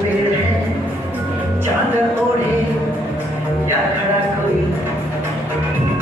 पेड़ है चांद ओढ़े या खड़ा कोई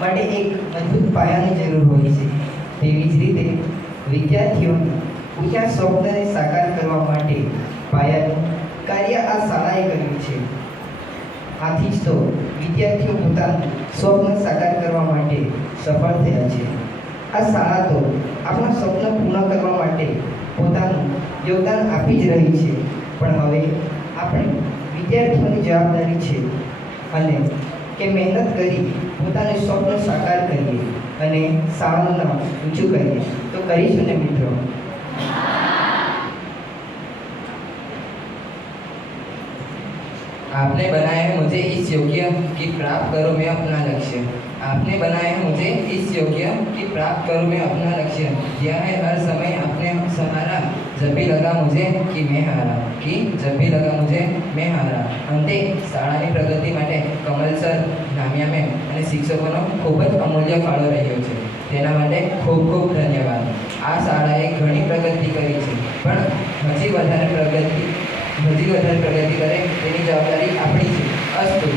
માટે એક મજબૂત પાયાની જરૂર હોય છે. તેવી જ રીતે વિદ્યાર્થીઓના ઊંચા સ્વપ્નને સાકાર કરવા માટે પાયાનું કાર્ય આ શાળાએ કર્યું છે. આથી જ તો વિદ્યાર્થીઓ પોતાનું સ્વપ્ન સાકાર કરવા માટે સફળ થયા છે. આ શાળા તો આપણા સ્વપ્ન પૂર્ણ કરવા માટે પોતાનું યોગદાન આપી જ રહી છે. પણ હવે આપણે વિદ્યાર્થીઓની જવાબદારી છે. અને કે મહેનત કરી, પોતાનું સ્વપ્ન સાકાર કરીએ અને શાળાનું નામ ઊંચું કરીએ. તો કરીશું ને મિત્રો? आपने बनाया है मुझे इस योग्य कि प्राप्त करूं मैं अपना लक्ष्य आपने बनाया है मुझे इस योग्य कि प्राप्त करूं मैं अपना लक्ष्य दिया है हर समय आपने सहारा जब भी लगा मुझे कि मैं हारा कि जब भी लगा मुझे मैं हारा અંતે શાળાની પ્રગતિ માટે કમલ સર નામિયા મેમ અને શિક્ષકોનો ખૂબ જ અમૂલ્ય ફાળો રહ્યો છે તેના માટે ખૂબ ખૂબ ધન્યવાદ આ શાળાએ ઘણી પ્રગતિ કરી છે પણ હજી વધારે પ્રગતિ હજી વધારે પ્રગતિ કરે તેની જવાબદારી આપણી છે અસ્તુ.